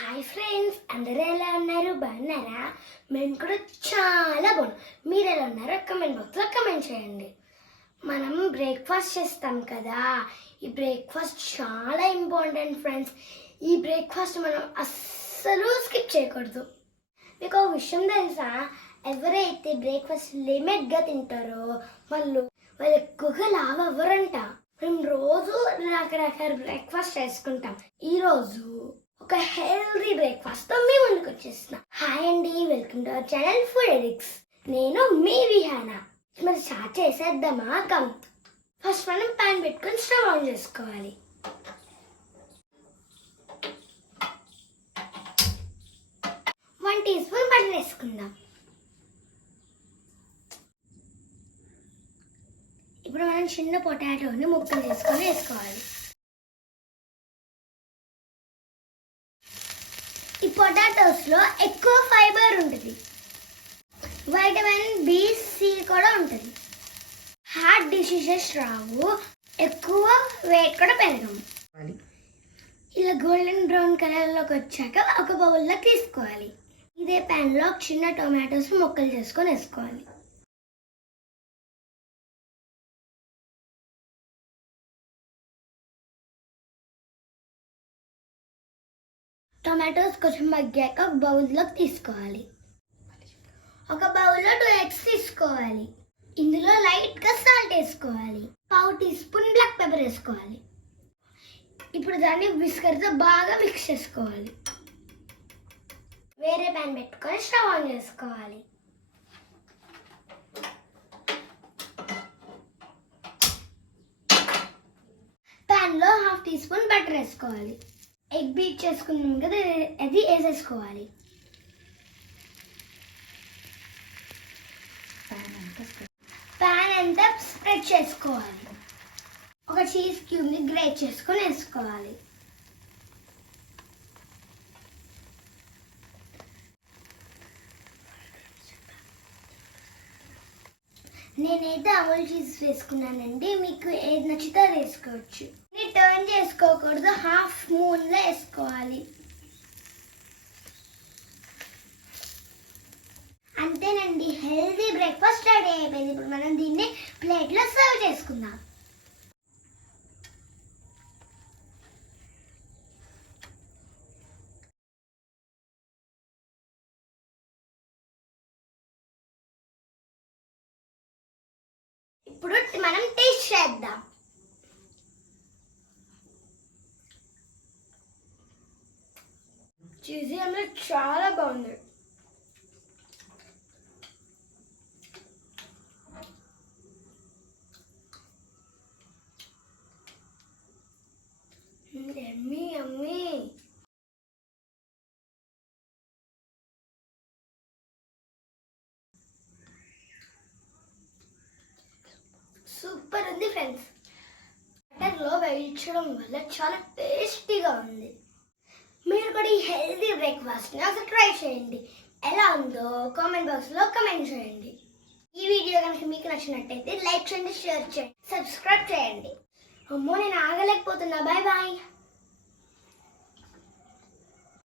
Hi friends అందరూ ఎలా ఉన్నారు? బాగున్నారా? మేము కూడా చాలా బాగున్నాం. మీరు ఎలా ఉన్నారో కమెంట్ బాక్స్లో కమెంట్ చేయండి. మనం బ్రేక్ఫాస్ట్ చేస్తాం కదా. ఈ బ్రేక్ఫాస్ట్ చాలా ఇంపార్టెంట్ ఫ్రెండ్స్ ఈ బ్రేక్ఫాస్ట్ మనం అస్సలు స్కిప్ చేయకూడదు. మీకు ఒక విషయం తెలుసా? ఎవరైతే బ్రేక్ఫాస్ట్ లిమిట్గా తింటారో వాళ్ళు వాళ్ళు ఎక్కువగా లావ్ అవ్వరంట. మేము రోజు రకరకాల బ్రేక్ఫాస్ట్ చేసుకుంటాం. ఈరోజు ఒక హెల్దీ బ్రేక్ఫాస్ట్తో మీ ముందుకు వచ్చేసిన హాయ్ అండి welcome to our channel food addicts నేను మీ విహానా. మరి స్టార్ట్ చేసేద్దామా? కమ్ ఫస్ట్ మనం ప్యాన్ పెట్టుకొని స్టవ్ ఆన్ చేసుకోవాలి. వన్ టీ స్పూన్ బటర్ వేసుకుందాం. ఇప్పుడు మనం చిన్న పొటాటోని ముక్కలు చేసుకొని వేసుకోవాలి. ఈ పొటాటోస్లో ఎక్కువ ఫైబర్ ఉంటుంది. వైటమిన్ బి సి కూడా ఉంటుంది. హార్ట్ డిసీజెస్ రావు. ఎక్కువ వెయిట్ కూడా పెరగము ఇలా గోల్డెన్ బ్రౌన్ కలర్లోకి వచ్చాక ఒక బౌల్లో తీసుకోవాలి. ఇదే ప్యాన్లో చిన్న టొమాటోస్ ముక్కలు చేసుకొని వేసుకోవాలి. టొమాటోస్ కొంచెం మగ్గాక ఒక బౌల్లోకి తీసుకోవాలి. ఒక బౌల్లో టూ ఎగ్స్ తీసుకోవాలి. ఇందులో లైట్గా సాల్ట్ వేసుకోవాలి. పావు టీ స్పూన్ బ్లాక్ పెప్పర్ వేసుకోవాలి. ఇప్పుడు దాన్ని విస్కర్తో బాగా మిక్స్ చేసుకోవాలి. వేరే ప్యాన్ పెట్టుకొని స్టవ్ ఆన్ చేసుకోవాలి. ప్యాన్లో హాఫ్ టీ స్పూన్ బటర్ వేసుకోవాలి. ఎగ్ బీట్ చేసుకున్నాం కదా అది వేసేసుకోవాలి ప్యాన్ అంతా స్ప్రెడ్ చేసుకోవాలి ఒక చీజ్ క్యూబ్ని గ్రేట్ చేసుకొని వేసుకోవాలి నేనైతే అమూల్ చీజ్ వేసుకున్నానండి మీకు ఏది నచ్చితే అది వేసుకోవచ్చు టర్న్ చేసుకోకూడదు. హాఫ్ మూన్లో వేసుకోవాలి. అంతేనండి. హెల్దీ బ్రేక్ఫాస్ట్ రెడీ అయిపోయింది. ఇప్పుడు మనం దీన్ని ప్లేట్లో సర్వ్ చేసుకుందాం. ఇప్పుడు మనం టేస్ట్ చేద్దాం. చీజీ ఆమ్లెట్ చాలా బాగుంది. ఎమ్మి అమ్మీ సూపర్ ఉంది ఫ్రెండ్స్ బటర్లో వేయించడం వల్ల చాలా టేస్టీగా ఉంది. మీరు కూడా ఈ హెల్తీ బ్రేక్ఫాస్ట్ని అసలు ట్రై చేయండి. ఎలా ఉందో కామెంట్ బాక్స్లో కామెంట్ చేయండి. ఈ వీడియో కనుక మీకు నచ్చినట్టయితే లైక్ చేయండి షేర్ చేయండి సబ్స్క్రైబ్ చేయండి. అమ్మో నేను ఆగలేకపోతున్నా. Bye bye